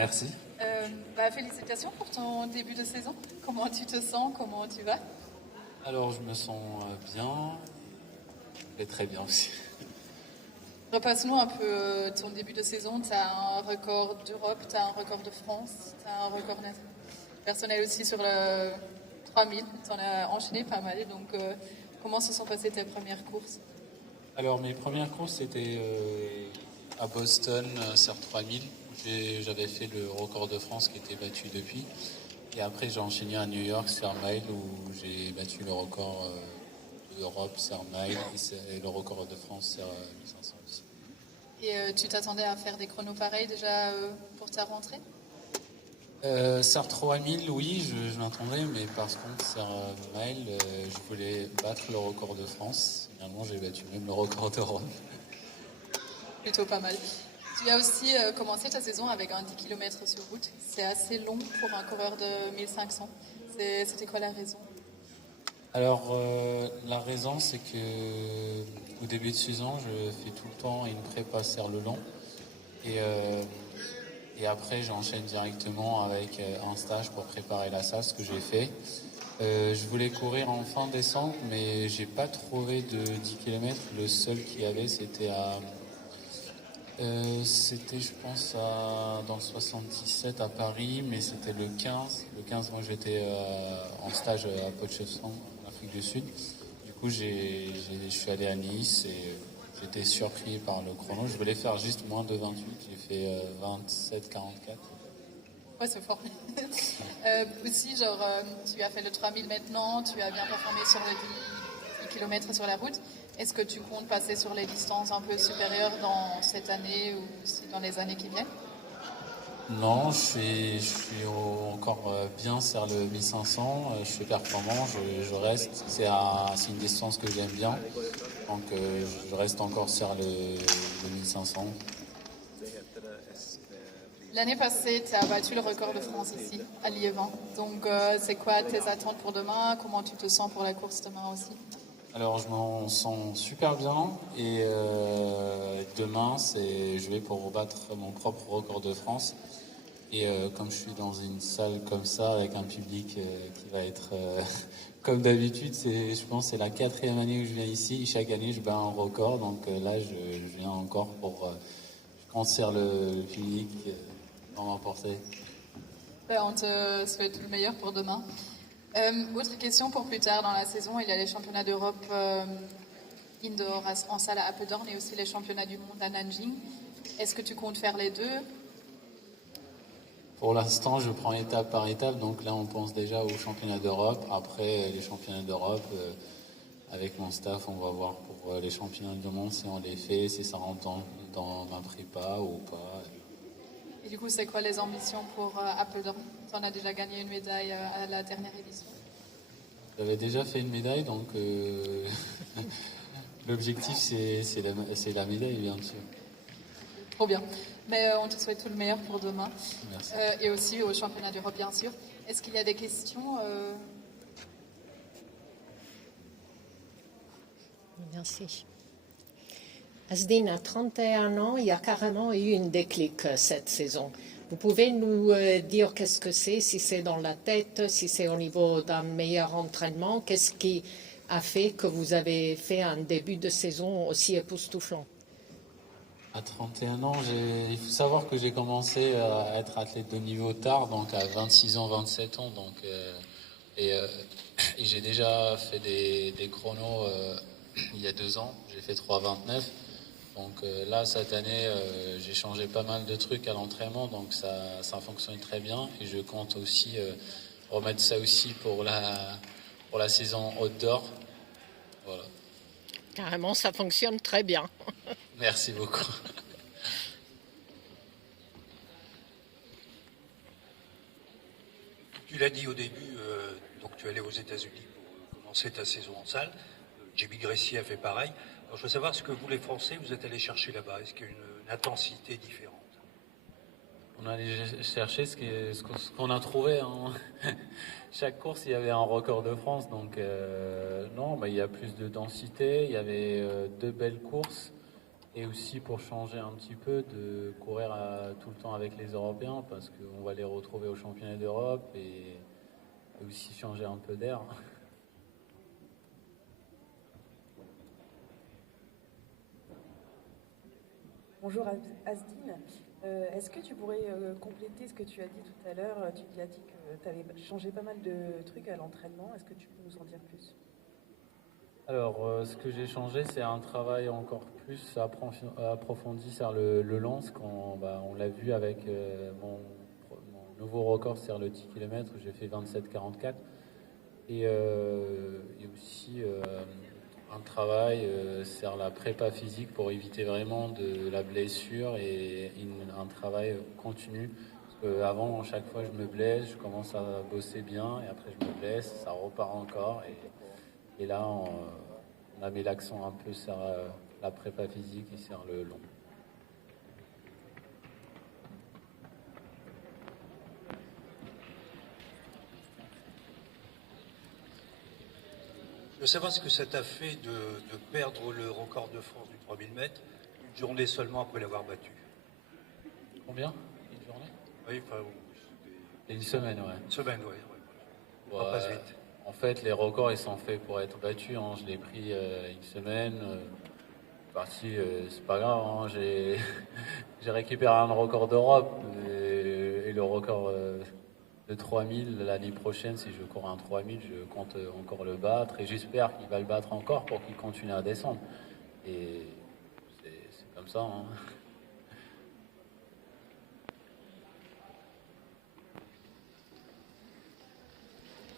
Merci. Félicitations pour ton début de saison. Comment tu te sens? Comment tu vas? Alors, je me sens bien et très bien aussi. Repasse-nous un peu ton début de saison. Tu as un record d'Europe, tu as un record de France, tu as un record personnel aussi sur le 3000. Tu en as enchaîné pas mal. Donc, comment se sont passées tes premières courses? Alors, mes premières courses, c'était à Boston, sur 3000. J'avais fait le record de France qui était battu depuis. Et après, j'ai enchaîné à New York, sur Mile, où j'ai battu le record d'Europe, sur Mile, et le record de France, sur 1500 aussi. Et tu t'attendais à faire des chronos pareils déjà pour ta rentrée? Sur 3000, oui, je m'attendais, mais par contre, sur Mile, je voulais battre le record de France. Finalement, j'ai battu même le record d'Europe. Plutôt pas mal. Tu as aussi commencé ta saison avec un 10 km sur route. C'est assez long pour un coureur de 1500. C'était quoi la raison? Alors, la raison, c'est que au début de saison, je fais tout le temps une prépa sur le long. Et après, j'enchaîne directement avec un stage pour préparer la SAS, ce que j'ai fait. Je voulais courir en fin décembre, mais j'ai pas trouvé de 10 km. Le seul qu'il y avait, c'était, je pense, dans le 77 à Paris, mais c'était le 15. Le 15, moi, j'étais en stage à Pochefstroom, en Afrique du Sud. Du coup, je suis allé à Nice et j'étais surpris par le chrono. Je voulais faire juste moins de 28. J'ai fait 27,44. Ouais, c'est fort. Aussi, tu as fait le 3000 maintenant, tu as bien performé sur le 10 km sur la route. Est-ce que tu comptes passer sur les distances un peu supérieures dans cette année ou dans les années qui viennent? Non, je suis encore bien sur le 1500. Je suis performant, je reste. C'est une distance que j'aime bien. Donc, je reste encore sur le 1500. L'année passée, tu as battu le record de France ici, à Liévin. Donc, c'est quoi tes attentes pour demain? Comment tu te sens pour la course demain aussi? Alors, je m'en sens super bien. Et demain, je vais pour battre mon propre record de France. Et comme je suis dans une salle comme ça, avec un public qui va être comme d'habitude, je pense que c'est la 4e année où je viens ici. Chaque année, je bats un record. Donc là, je viens encore pour grandir le public dans ma portée. On te souhaite le meilleur pour demain. Autre question pour plus tard dans la saison, il y a les championnats d'Europe indoor en salle à Apeldoorn et aussi les championnats du monde à Nanjing. Est-ce que tu comptes faire les deux? Pour l'instant, je prends étape par étape. Donc là, on pense déjà aux championnats d'Europe. Après, les championnats d'Europe, avec mon staff, on va voir pour les championnats du monde si on les fait, si ça rentre dans ma prépa ou pas. Et du coup, c'est quoi les ambitions pour Apeldoorn? Tu en as déjà gagné une médaille à la dernière édition. J'avais déjà fait une médaille, donc l'objectif, c'est la médaille, bien sûr. Trop bien. Mais on te souhaite tout le meilleur pour demain. Merci. Et aussi au championnat d'Europe, bien sûr. Est-ce qu'il y a des questions Merci. Asdine, à 31 ans, il y a carrément eu une déclic cette saison. Vous pouvez nous dire qu'est-ce que c'est, si c'est dans la tête, si c'est au niveau d'un meilleur entraînement, qu'est-ce qui a fait que vous avez fait un début de saison aussi époustouflant? À 31 ans, il faut savoir que j'ai commencé à être athlète de niveau tard, donc à 26 ans, 27 ans. Donc, et j'ai déjà fait des chronos il y a 2 ans. J'ai fait 3,29. Donc là, cette année, j'ai changé pas mal de trucs à l'entraînement, donc ça fonctionne très bien. Et je compte aussi remettre ça aussi pour la saison outdoor. Voilà. Carrément, ça fonctionne très bien. Merci beaucoup. Tu l'as dit au début, donc tu es allé aux États-Unis pour commencer ta saison en salle. Jimmy Gressier a fait pareil. Alors, je veux savoir ce que vous, les Français, vous êtes allés chercher là-bas. Est-ce qu'il y a une intensité différente? On allait chercher ce qu'on a trouvé. Hein. Chaque course, il y avait un record de France. Donc, non, il y a plus de densité. Il y avait 2 belles courses. Et aussi pour changer un petit peu, de courir tout le temps avec les Européens, parce qu'on va les retrouver au championnat d'Europe et aussi changer un peu d'air. Bonjour Asdine. Est-ce que tu pourrais compléter ce que tu as dit tout à l'heure? Tu as dit que tu avais changé pas mal de trucs à l'entraînement. Est-ce que tu peux nous en dire plus? Alors, ce que j'ai changé, c'est un travail encore plus approfondi sur le lance. On l'a vu avec mon nouveau record sur le 10 km, j'ai fait 27,44. Et aussi un travail sur la prépa physique pour éviter vraiment de la blessure et un travail continu. Parce qu'avant, chaque fois, je me blesse, je commence à bosser bien et après, je me blesse, ça repart encore. Et là, on a mis l'accent un peu sur la prépa physique et sur le long. Je veux savoir ce que ça t'a fait de perdre le record de France du 3000 mètres une journée seulement après l'avoir battu. Combien? Une journée? Oui, enfin, Et une semaine, ouais. une semaine, oui. Ouais, Ça passe vite. en fait, les records, ils sont faits pour être battus. Hein. Je l'ai pris une semaine. Parti, c'est pas grave. Hein. J'ai récupéré un record d'Europe et le record de 3000 l'année prochaine. Si je cours un 3000, je compte encore le battre et j'espère qu'il va le battre encore pour qu'il continue à descendre. Et c'est comme ça. Hein.